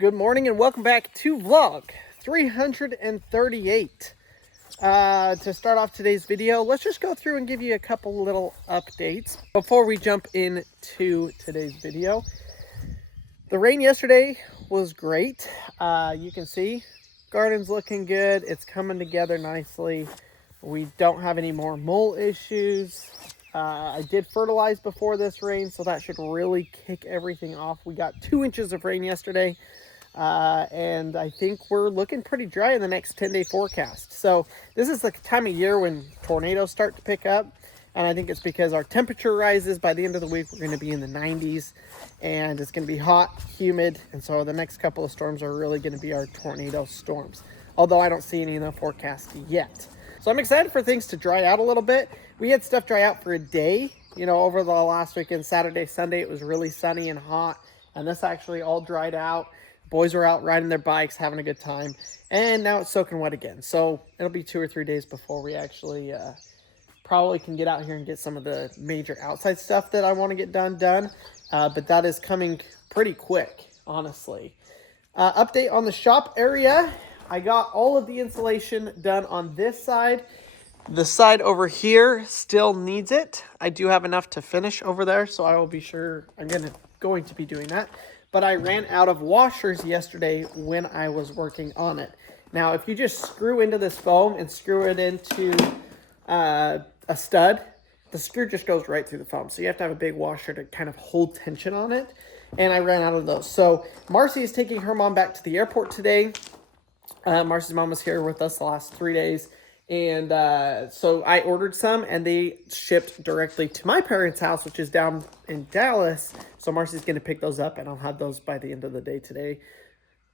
Good morning and welcome back to vlog 338. To start off today's video, let's just go through and give you a couple little updates before we jump into today's video. The rain yesterday was great. You can see garden's looking good. It's coming together nicely. We don't have any more mole issues. I did fertilize before this rain, so that should really kick everything off. We got 2 inches of rain yesterday. And I think we're looking pretty dry in the next 10-day forecast. So this is the time of year when tornadoes start to pick up. And I think it's because our temperature rises. By the end of the week, we're going to be in the 90s. And it's going to be hot, humid. And so the next couple of storms are really going to be our tornado storms. Although I don't see any in the forecast yet. So I'm excited for things to dry out a little bit. We had stuff dry out for a day. You know, over the last weekend, Saturday, Sunday, it was really sunny and hot. And this actually all dried out. Boys were out riding their bikes, having a good time. And now it's soaking wet again. So it'll be 2 or 3 days before we actually probably can get out here and get some of the major outside stuff that I want to get done. But that is coming pretty quick, honestly. Update on the shop area. I got all of the insulation done on this side. The side over here still needs it. I do have enough to finish over there, so I will be sure I'm going to be doing that. But I ran out of washers yesterday when I was working on it. Now, if you just screw into this foam and screw it into a stud, the screw just goes right through the foam. So you have to have a big washer to kind of hold tension on it. And I ran out of those. So Marcy is taking her mom back to the airport today. Marcy's mom was here with us the last 3 days. And so I ordered some, and they shipped directly to my parents' house, which is down in Dallas. So Marcy's going to pick those up, and I'll have those by the end of the day today,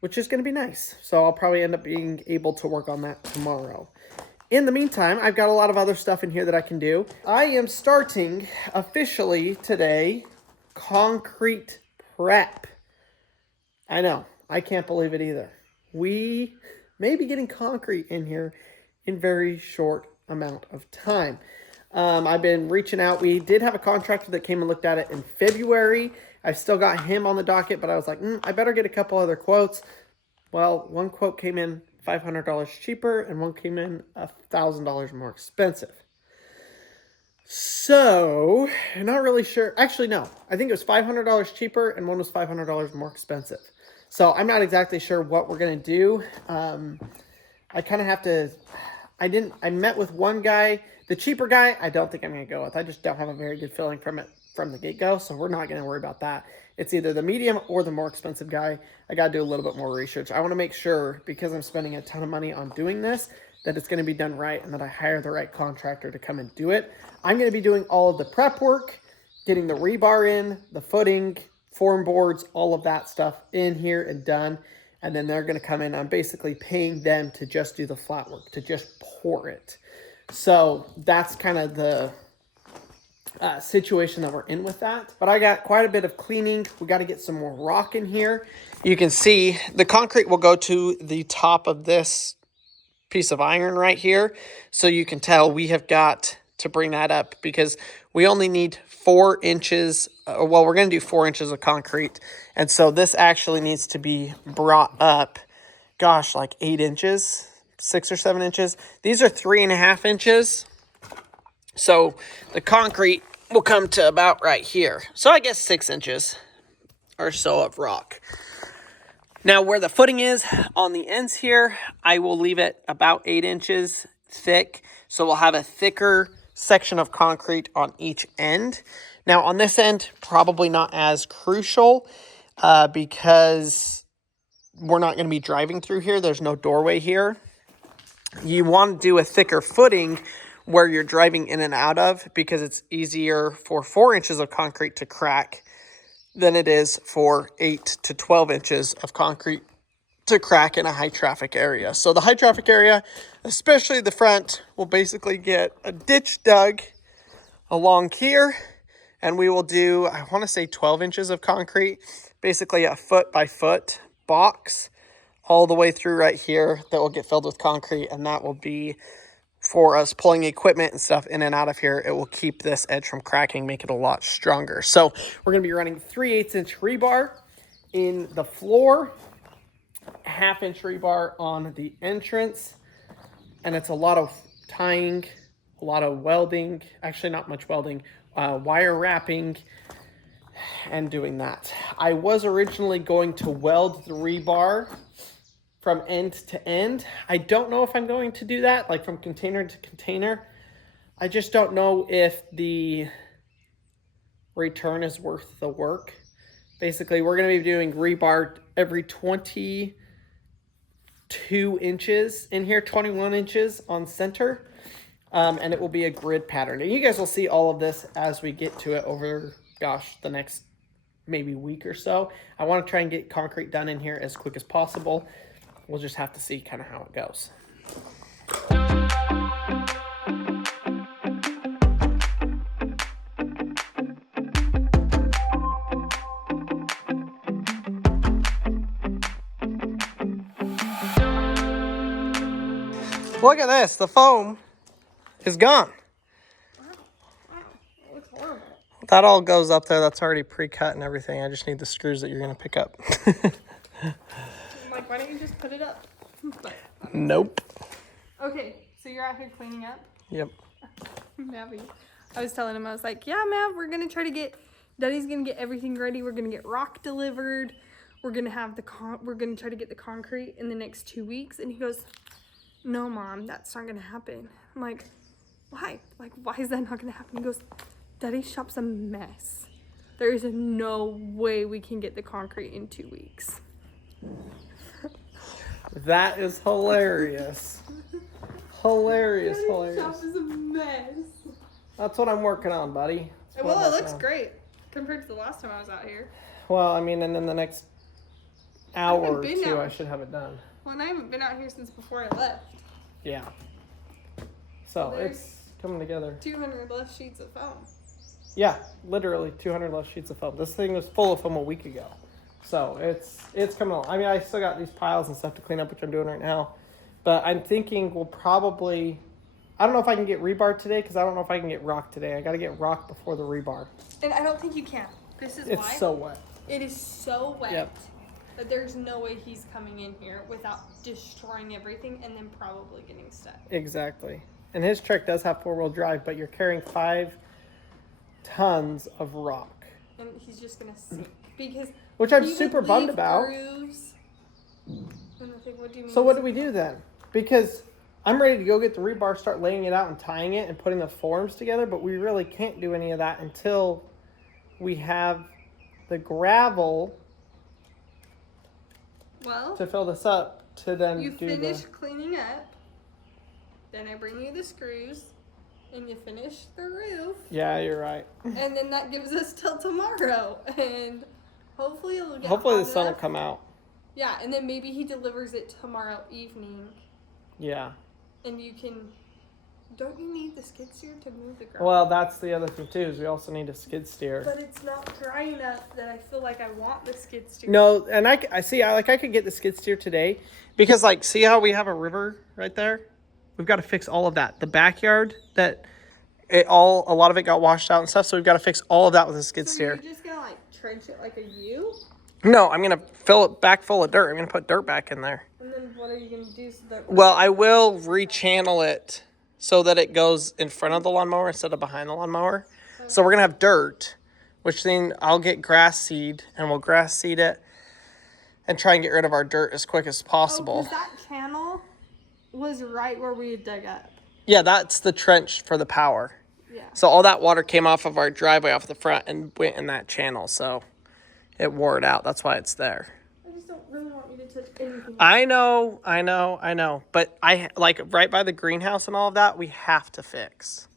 which is going to be nice. So I'll probably end up being able to work on that tomorrow. In the meantime, I've got a lot of other stuff in here that I can do. I am starting officially today concrete prep. I know, I can't believe it either. We may be getting concrete in here in very short amount of time. I've been reaching out. We did have a contractor that came and looked at it in February. I still got him on the docket, but I was like, I better get a couple other quotes. Well, one quote came in $500 cheaper, and one came in $1,000 more expensive. So, I'm not really sure. Actually, no. I think it was $500 cheaper, and one was $500 more expensive. So, I'm not exactly sure what we're going to do. I kind of have to... I met with one guy. The cheaper guy, I don't think I'm going to go with. I just don't have a very good feeling from the get-go, so we're not going to worry about that. It's either the medium or the more expensive guy. I got to do a little bit more research. I want to make sure, because I'm spending a ton of money on doing this, that it's going to be done right and that I hire the right contractor to come and do it. I'm going to be doing all of the prep work, getting the rebar in, the footing, form boards, all of that stuff in here and done. And then they're going to come in. I'm basically paying them to just do the flat work, to just pour it. So that's kind of the situation that we're in with that. But I got quite a bit of cleaning. We got to get some more rock in here. You can see the concrete will go to the top of this piece of iron right here. So you can tell we have got to bring that up because we only need 4 inches. Well, we're going to do 4 inches of concrete. And so this actually needs to be brought up, gosh, like 8 inches, 6 or 7 inches. These are 3.5 inches. So the concrete will come to about right here. So I guess 6 inches or so of rock. Now where the footing is on the ends here, I will leave it about 8 inches thick. So we'll have a thicker section of concrete on each end. Now on this end, probably not as crucial because we're not going to be driving through here. There's no doorway here. You want to do a thicker footing where you're driving in and out of because it's easier for 4 inches of concrete to crack than it is for 8 to 12 inches of concrete to crack in a high traffic area. So the high traffic area, especially the front, will basically get a ditch dug along here, and we will do, I want to say 12 inches of concrete, basically a foot by foot box all the way through right here that will get filled with concrete, and that will be for us pulling equipment and stuff in and out of here. It will keep this edge from cracking, make it a lot stronger. So we're going to be running 3/8 inch rebar in the floor 1/2-inch rebar on the entrance, and it's a lot of tying, a lot of welding, actually not much welding, wire wrapping, and doing that. I was originally going to weld the rebar from end to end. I don't know if I'm going to do that, like from container to container. I just don't know if the return is worth the work. Basically, we're going to be doing rebar every 22 inches in here, 21 inches on center, and it will be a grid pattern. And you guys will see all of this as we get to it over, gosh, the next maybe week or so. I want to try and get concrete done in here as quick as possible. We'll just have to see kind of how it goes. Look at this, the foam is gone. Wow, it looks horrible. That all goes up there, that's already pre-cut and everything. I just need the screws that you're gonna pick up. I'm like, why don't you just put it up? But, nope. okay, so you're out here cleaning up? Yep. Mavy. I was telling him, I was like, yeah, Mav, we're gonna try to get, Daddy's gonna get everything ready. We're gonna get rock delivered. We're gonna have we're gonna try to get the concrete in the next 2 weeks. And he goes, no, Mom, that's not gonna happen. I'm like, why? Like, why is that not gonna happen? He goes, Daddy's shop's a mess. There is no way we can get the concrete in 2 weeks. That is hilarious. Hilarious, Daddy's hilarious. shop is a mess. That's what I'm working on, buddy. Well, it looks great compared to the last time I was out here. Well, I mean, and in the next hour or two, I should have it done. Well, and I haven't been out here since before I left. Yeah. So There's it's coming together. 200 less sheets of foam. Yeah, literally 200 less sheets of foam. This thing was full of foam a week ago. So it's coming along. I mean, I still got these piles and stuff to clean up, which I'm doing right now. But I'm thinking we'll probably, I don't know if I can get rebar today because I don't know if I can get rock today. I got to get rock before the rebar. And I don't think you can. This is why. It's so wet. It is so wet. Yep. That there's no way he's coming in here without destroying everything and then probably getting stuck. Exactly. And his truck does have 4-wheel drive, but you're carrying 5 tons of rock. And he's just going to sink. Because which I'm super bummed about. Grooves. And I think, what do you mean? So what do we do then? Because I'm ready to go get the rebar, start laying it out and tying it and putting the forms together, but we really can't do any of that until we have the gravel to fill this up to then you finish cleaning up, then I bring you the screws, and you finish the roof. Yeah, you're right. And then that gives us till tomorrow, and hopefully it'll get hopefully the hot sun will enough. come out. Yeah, and then maybe he delivers it tomorrow evening. Yeah. And you can. Don't you need the skid steer to move the gravel? Well, that's the other thing too, is we also need a skid steer. But it's not dry enough that I feel like I want the skid steer. No, and I see, I could get the skid steer today because, like, see how we have a river right there? We've got to fix all of that. The backyard, a lot of it got washed out and stuff, so we've got to fix all of that with a skid steer. You're just gonna like trench it like a U? No, I'm gonna fill it back full of dirt. I'm gonna put dirt back in there. And then what are you gonna do so that? Well, I will rechannel it so that it goes in front of the lawnmower instead of behind the lawnmower. Okay. So we're gonna have dirt, which then I'll get grass seed and we'll grass seed it and try and get rid of our dirt as quick as possible. Oh, 'cause that channel was right where we had dug up. Yeah, that's the trench for the power. Yeah. So all that water came off of our driveway off the front and went in that channel. So it wore it out. That's why it's there. I just don't really want you to touch anything. I know. But I like right by the greenhouse and all of that, we have to fix.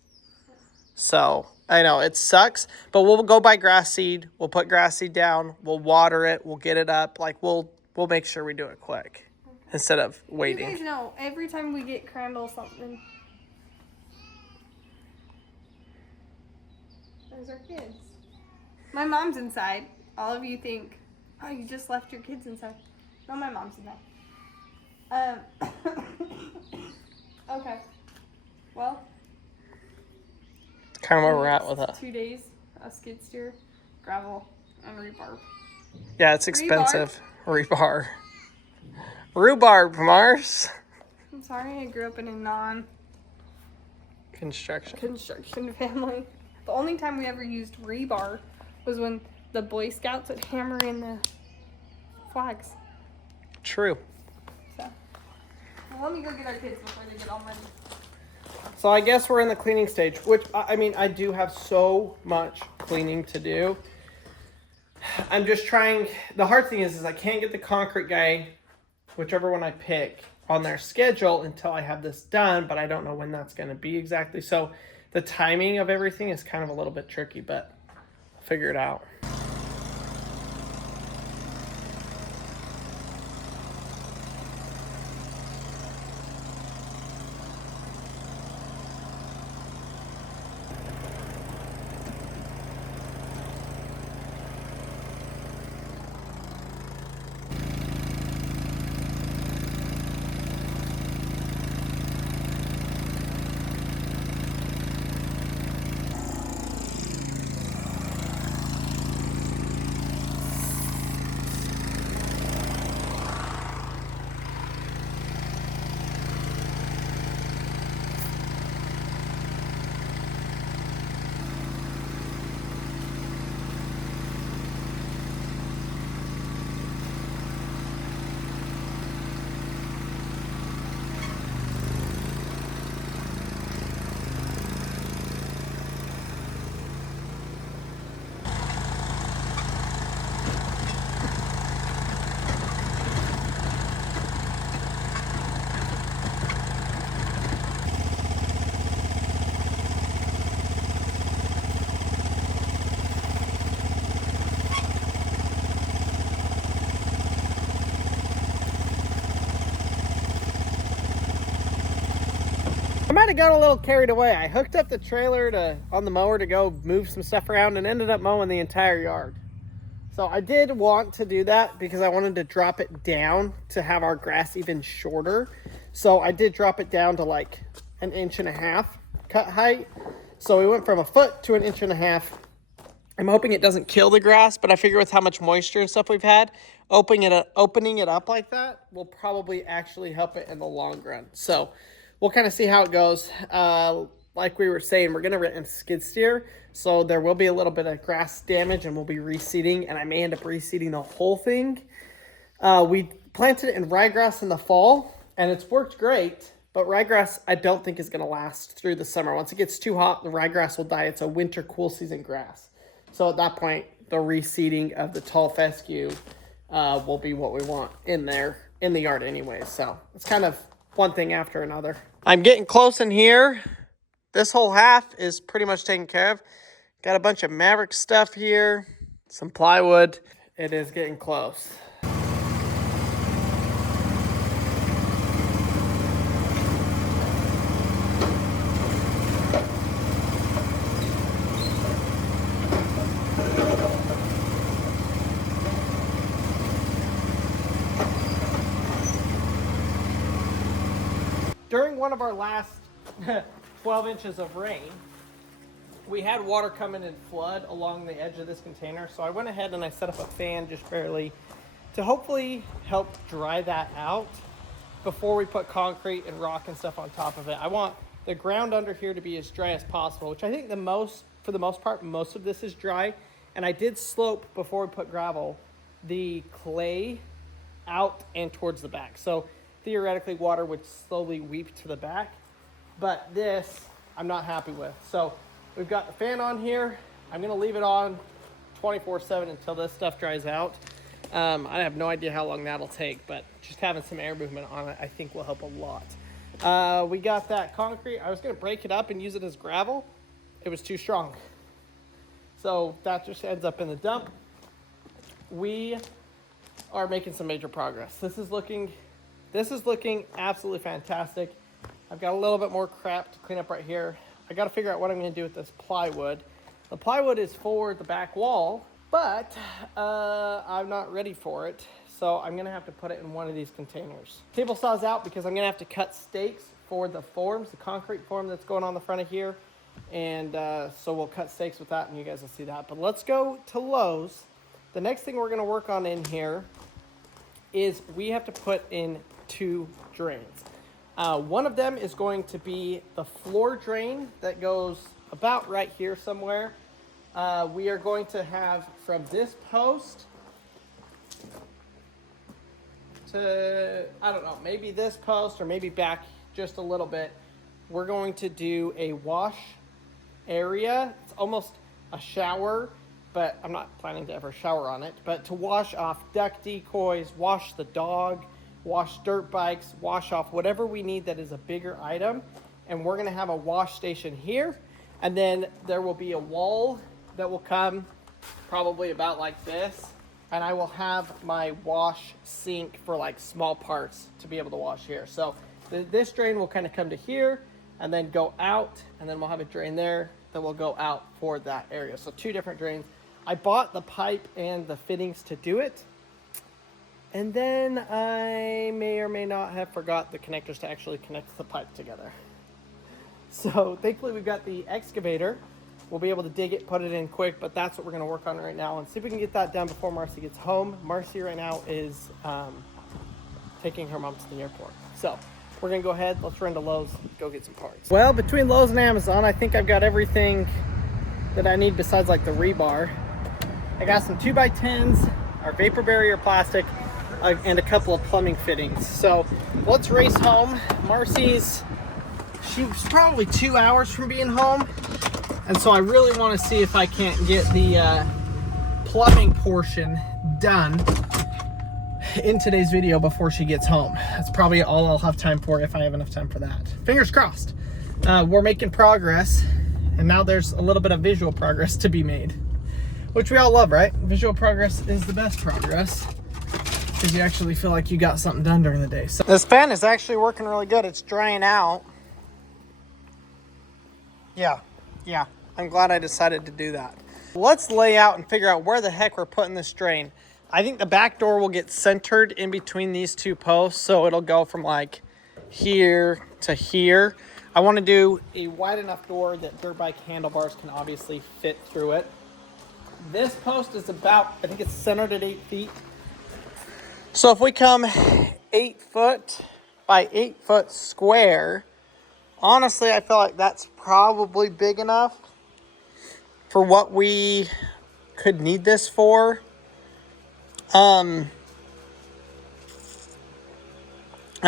So I know it sucks, but we'll go buy grass seed. We'll put grass seed down. We'll water it. We'll get it up. Like we'll make sure we do it quick instead of waiting. You guys know, every time we get Crandall something, there's our kids. My mom's inside. All of you think, oh, you just left your kids inside. No, my mom's inside. Okay. Well. Kind of where we're at with that. 2 days, a skid steer, gravel, and rebar. Yeah, it's expensive. Rebar. Rhubarb from ours. I'm sorry, I grew up in a non-construction family. The only time we ever used rebar was when the Boy Scouts would hammer in the flags. True. So, well, let me go get our kids before they get all muddy. So I guess we're in the cleaning stage, which, I mean, I do have so much cleaning to do. I'm just trying, the hard thing is I can't get the concrete guy, whichever one I pick, on their schedule until I have this done, but I don't know when that's going to be exactly. So the timing of everything is kind of a little bit tricky, but I'll figure it out. I might have got a little carried away. I hooked up the trailer on the mower to go move some stuff around and ended up mowing the entire yard. So I did want to do that because I wanted to drop it down to have our grass even shorter. So I did drop it down to like 1.5 inches cut height. So we went from 1 foot to 1.5 inches. I'm hoping it doesn't kill the grass, but I figure with how much moisture and stuff we've had, opening it up like that will probably actually help it in the long run. So we'll kind of see how it goes. Like we were saying, we're going to rent a skid steer, so there will be a little bit of grass damage, and we'll be reseeding, and I may end up reseeding the whole thing. We planted it in ryegrass in the fall, and it's worked great, but ryegrass I don't think is going to last through the summer. Once it gets too hot, the ryegrass will die. It's a winter cool season grass. So at that point, the reseeding of the tall fescue will be what we want in there, in the yard anyway. So it's kind of one thing after another. I'm getting close in here. This whole half is pretty much taken care of. Got a bunch of Maverick stuff here, some plywood. It is getting close. During one of our last 12 inches of rain, we had water come in and flood along the edge of this container. So I went ahead and I set up a fan just barely to hopefully help dry that out before we put concrete and rock and stuff on top of it. I want the ground under here to be as dry as possible, which I think for the most part, most of this is dry. And I did slope before we put gravel, the clay out and towards the back. So theoretically water would slowly weep to the back, but this I'm not happy with. So we've got the fan on here. I'm gonna leave it on 24/7 until this stuff dries out. I have no idea how long that'll take, but just having some air movement on it I think will help a lot. We got that concrete. I was gonna break it up and use it as gravel. It was too strong, so that just ends up in the dump. We are making some major progress. This is looking absolutely fantastic. I've got a little bit more crap to clean up right here. I got to figure out what I'm going to do with this plywood. The plywood is for the back wall, but I'm not ready for it. So I'm going to have to put it in one of these containers. Table saw's out because I'm going to have to cut stakes for the forms, the concrete form that's going on the front of here. And so we'll cut stakes with that and you guys will see that. But let's go to Lowe's. The next thing we're going to work on in here is we have to put in 2 drains. One of them is going to be the floor drain that goes about right here somewhere. We are going to have from this post to, I don't know, maybe this post or maybe back just a little bit. We're going to do a wash area. It's almost a shower, but I'm not planning to ever shower on it. But to wash off duck decoys, wash the dog, wash dirt bikes, wash off whatever we need that is a bigger item. And we're gonna have a wash station here. And then there will be a wall that will come probably about like this. And I will have my wash sink for like small parts to be able to wash here. So this drain will kind of come to here and then go out, and then we'll have a drain there that will go out for that area. So 2 different drains. I bought the pipe and the fittings to do it. And then I may or may not have forgot the connectors to actually connect the pipe together. So thankfully we've got the excavator. We'll be able to dig it, put it in quick, but that's what we're gonna work on right now and see if we can get that done before Marcy gets home. Marcy right now is taking her mom to the airport. So we're gonna go ahead, let's run to Lowe's, go get some parts. Well, between Lowe's and Amazon, I think I've got everything that I need besides like the rebar. I got some 2x10s, our vapor barrier plastic, and a couple of plumbing fittings. So let's race home. She's probably 2 hours from being home. And so I really want to see if I can't get the plumbing portion done in today's video before she gets home. That's probably all I'll have time for, if I have enough time for that. Fingers crossed. We're making progress, and now there's a little bit of visual progress to be made, which we all love, right? Visual progress is the best progress because you actually feel like you got something done during the day. So this fan is actually working really good. It's drying out. Yeah. I'm glad I decided to do that. Let's lay out and figure out where the heck we're putting this drain. I think the back door will get centered in between these 2 posts, so it'll go from like here to here. I want to do a wide enough door that dirt bike handlebars can obviously fit through it. This post is about, I think it's centered at 8 feet. So if we come 8 foot by 8 foot square, honestly, I feel like that's probably big enough for what we could need this for. I'm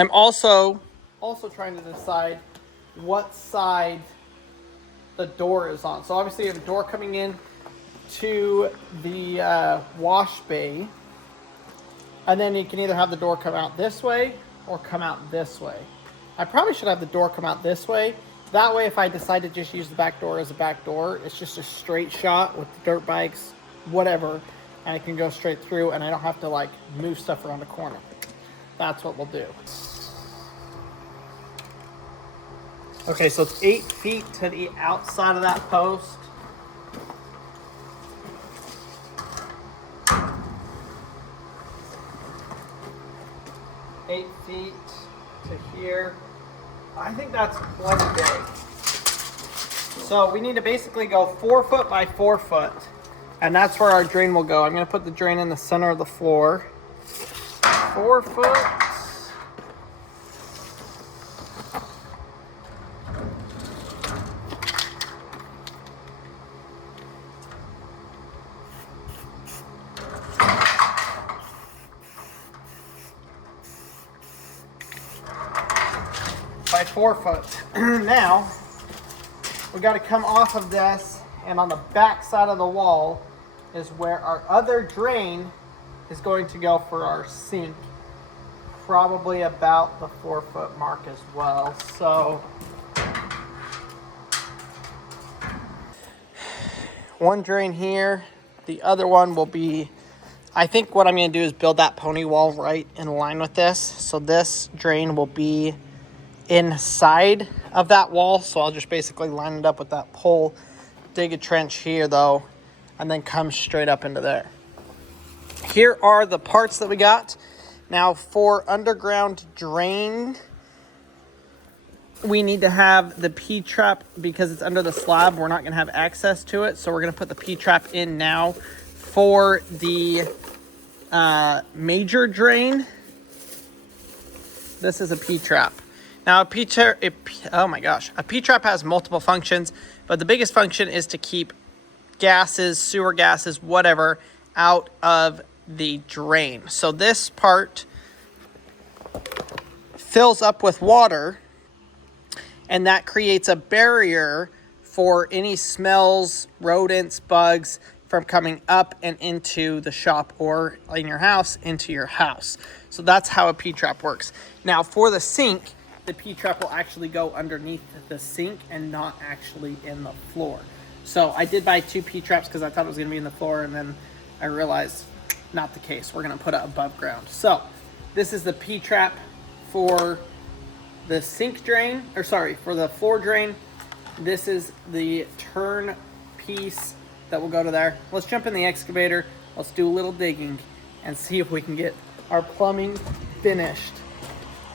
also trying to decide what side the door is on. So obviously you have a door coming in to the wash bay, and then you can either have the door come out this way or come out this way. I probably should have the door come out this way. That way, if I decide to just use the back door as a back door, it's just a straight shot with the dirt bikes, whatever, and it can go straight through, and I don't have to like move stuff around the corner. That's what we'll do. Okay, so it's 8 feet to the outside of that post. Eight feet to here. I think that's plenty big. So we need to basically go 4 foot by 4 foot, and that's where our drain will go. I'm going to put the drain in the center of the floor. 4 foot. By 4 foot. Now we got to come off of this, and on the back side of the wall is where our other drain is going to go for our sink, probably about the 4 foot mark as well. So one drain here, the other one will be, I think what I'm going to do is build that pony wall right in line with this. So this drain will be inside of that wall. So I'll just basically line it up with that pole, dig a trench here though, and then come straight up into there. Here are the parts that we got. Now for underground drain, we need to have the P-trap because it's under the slab. We're not going to have access to it. So we're going to put the P-trap in now. For the major drain, This is a P-trap. Now a P-trap has multiple functions, but the biggest function is to keep gases, sewer gases, whatever, out of the drain. So this part fills up with water, and that creates a barrier for any smells, rodents, bugs from coming up and into the shop or in your house into your house. So that's how a P-trap works. Now for the sink, the P-trap will actually go underneath the sink and not actually in the floor. So I did buy 2 P-traps because I thought it was going to be in the floor, and then I realized not the case. We're going to put it above ground. So this is the P-trap for the sink drain, or sorry, for the floor drain. This is the turn piece that will go to there. Let's jump in the excavator. Let's do a little digging and see if we can get our plumbing finished.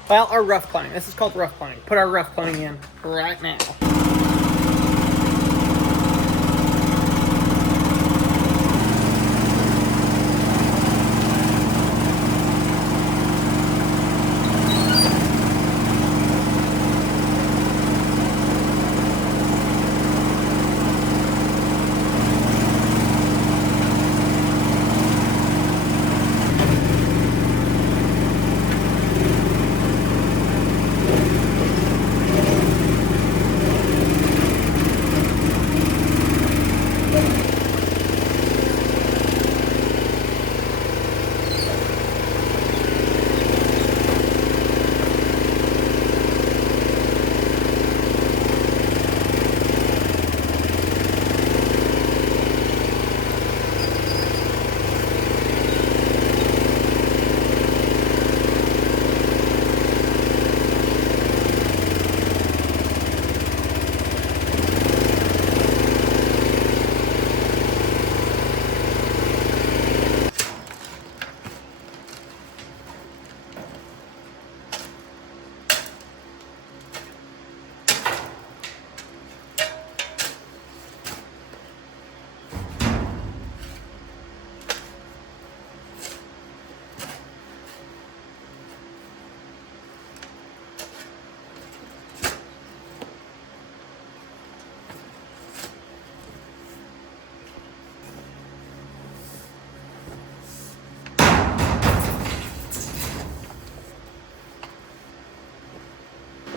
Well, our rough plumbing. This is called rough plumbing. Put our rough plumbing in right now.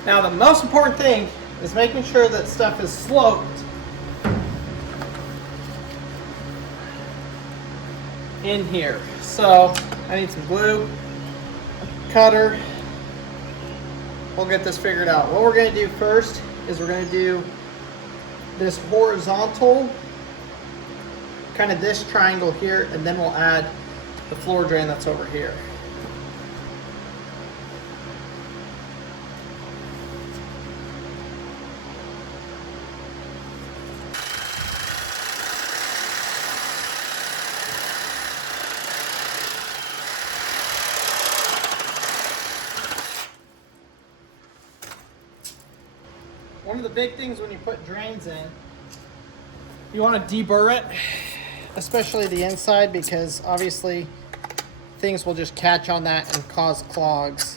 Now the most important thing is making sure that stuff is sloped in here. So I need some glue, cutter. We'll get this figured out. What we're going to do first is we're going to do this horizontal, kind of this triangle here, and then we'll add the floor drain that's over here. One of the big things when you put drains in, you want to deburr it, especially the inside, because obviously things will just catch on that and cause clogs.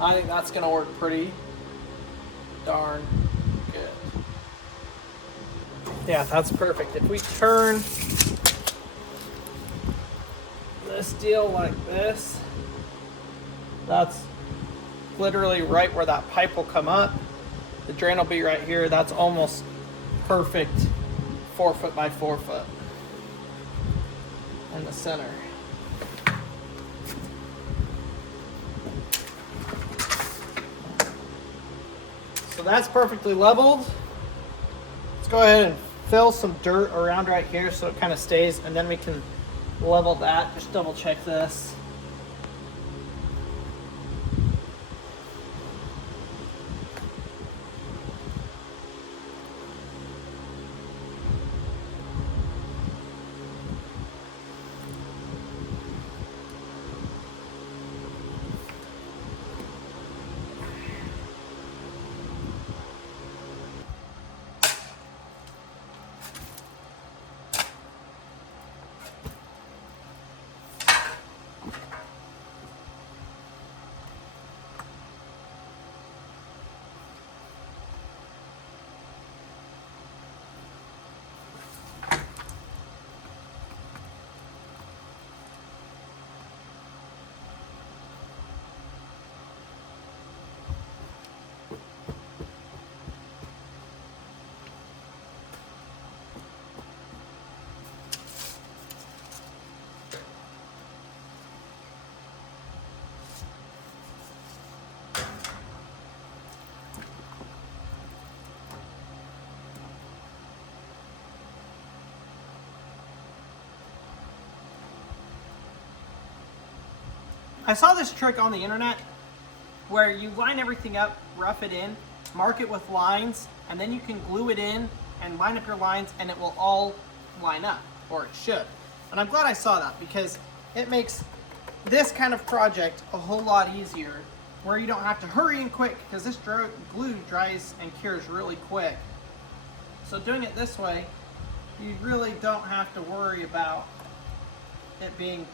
I think that's going to work pretty darn good. Yeah, that's perfect. If we turn this deal like this, that's literally right where that pipe will come up. The drain will be right here. That's almost perfect 4 foot by 4 foot in the center. So that's perfectly leveled. Let's go ahead and fill some dirt around right here so it kind of stays, and then we can level that. Just double check this. I saw this trick on the internet where you line everything up, rough it in, mark it with lines, and then you can glue it in and line up your lines and it will all line up, or it should. And I'm glad I saw that because it makes this kind of project a whole lot easier where you don't have to hurry and quick because this glue dries and cures really quick. So doing it this way, you really don't have to worry about it being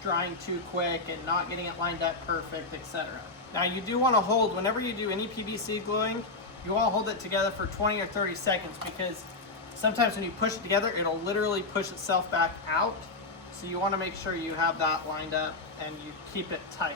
drying too quick and not getting it lined up perfect, etc. Now you do want to hold, whenever you do any PVC gluing, you want to hold it together for 20 or 30 seconds because sometimes when you push it together, it'll literally push itself back out. So you want to make sure you have that lined up and you keep it tight.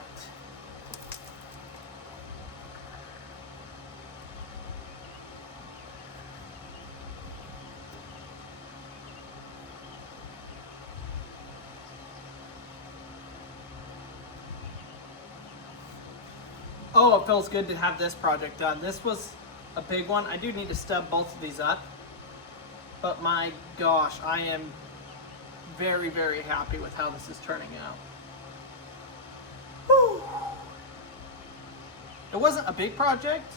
Oh, it feels good to have this project done. This was a big one. I do need to stub both of these up, but my gosh, I am very, very happy with how this is turning out. Whew. It wasn't a big project.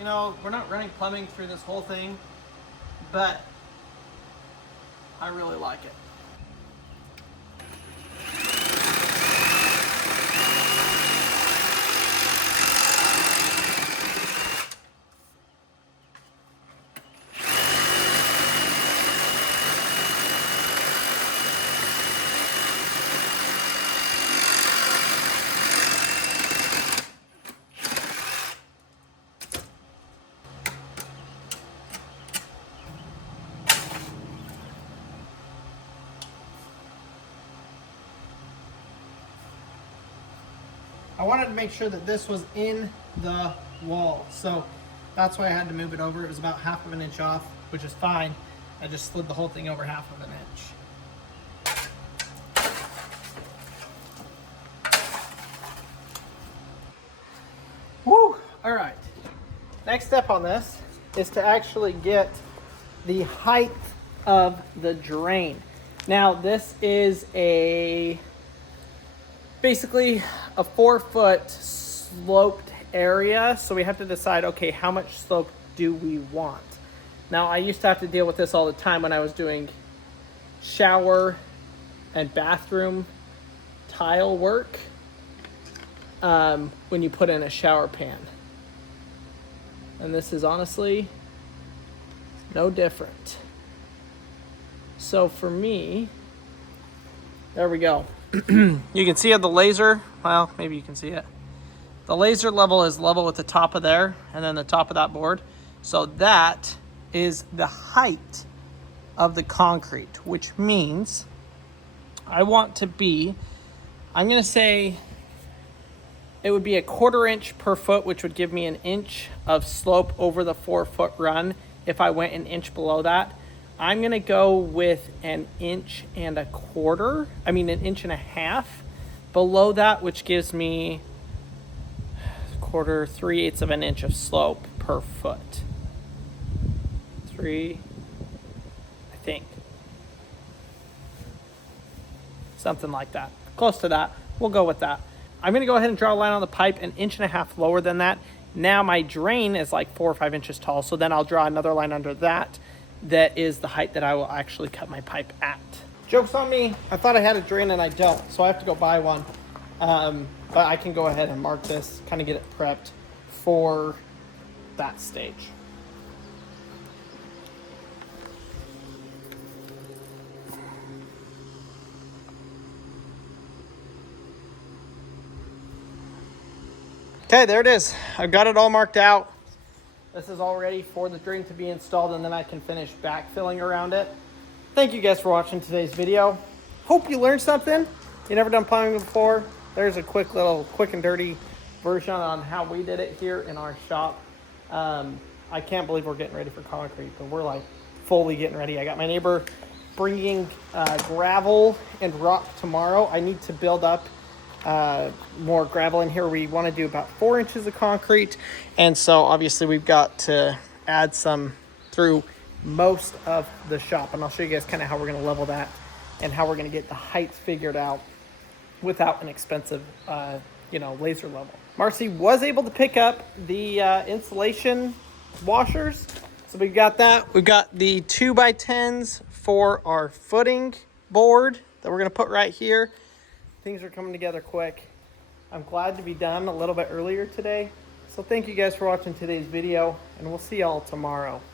You know, we're not running plumbing through this whole thing, but I really like it. I wanted to make sure that this was in the wall, so that's why I had to move it over. It was about 1/2 inch off, which is fine. I just slid the whole thing over 1/2 inch. Woo! All right. Next step on this is to actually get the height of the drain. Now, this is basically a 4-foot sloped area, so we have to decide, okay, how much slope do we want? Now, I used to have to deal with this all the time when I was doing shower and bathroom tile work, when you put in a shower pan. And this is honestly no different. So for me, there we go. You can see the laser, well, maybe you can see it. The laser level is level with the top of there and then the top of that board. So that is the height of the concrete, which means I want to be, I'm gonna say it would be a 1/4 inch per foot, which would give me 1 inch of slope over the 4-foot run if I went 1 inch below that. I'm gonna go with 1.25 inches, 1.5 inches below that, which gives me 1/4, 3/8 of an inch of slope per foot. 3, I think. Something like that, close to that. We'll go with that. I'm gonna go ahead and draw a line on the pipe 1.5 inches lower than that. Now my drain is like 4 or 5 inches tall, so then I'll draw another line under that. That is the height that I will actually cut my pipe at. Joke's on me. I thought I had a drain and I don't, so I have to go buy one. But I can go ahead and mark this, kind of get it prepped for that stage. Okay, there it is. I've got it all marked out. This is all ready for the drain to be installed, and then I can finish backfilling around it. Thank you guys for watching today's video. Hope you learned something. You never done plumbing before? There's a quick and dirty version on how we did it here in our shop. I can't believe we're getting ready for concrete, but we're like fully getting ready. I got my neighbor bringing gravel and rock tomorrow. I need to build up more gravel in here. We want to do about 4 inches of concrete, and so obviously we've got to add some through most of the shop, and I'll show you guys kind of how we're going to level that and how we're going to get the heights figured out. without an expensive, laser level. Marcy was able to pick up the insulation washers. So we got that. We've got the 2x10s for our footing board that we're gonna put right here. Things are coming together quick. I'm glad to be done a little bit earlier today. So thank you guys for watching today's video, and we'll see y'all tomorrow.